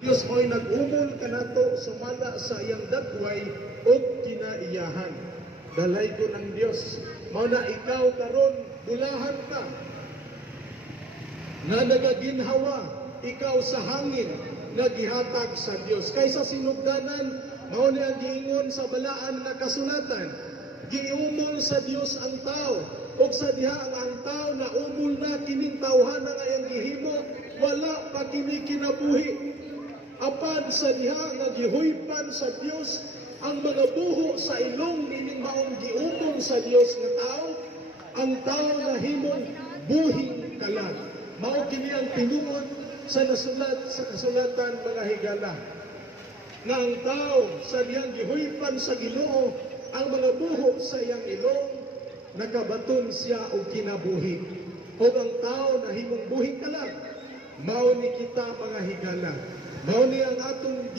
Dios mo'y nag-umol kanato sumala sa iyang dagway o kinaiyahan. Dalay ko ng Dios, mao na ikaw karon bulahan ka, na nagaginhawa ikaw sa hangin, nagihatag sa Dios. Kaysa sinugdanan, mao ni ang giingon sa balaan na kasulatan, giumol sa Dios ang tao, o sa diha ang tao na umol na kining tawhan nga iyang gihimo, wala pa kini kinabuhi. Apan sa diha nga gihuypan sa Dios ang mga buho sa ilong nining maong giumol sa Dios nga tao, ang tao na himong buhing kalag. Mao kini ang tinuod sa nasulat sa kasulatan mga higala, nga ang tao sa diyang gihuypan sa Ginoo ang mga buho sa iyang ilong, nakabaton siya og kinabuhi. O ang tao na himong buhing kalag, mao ni kita mga higala, mao ni ang atong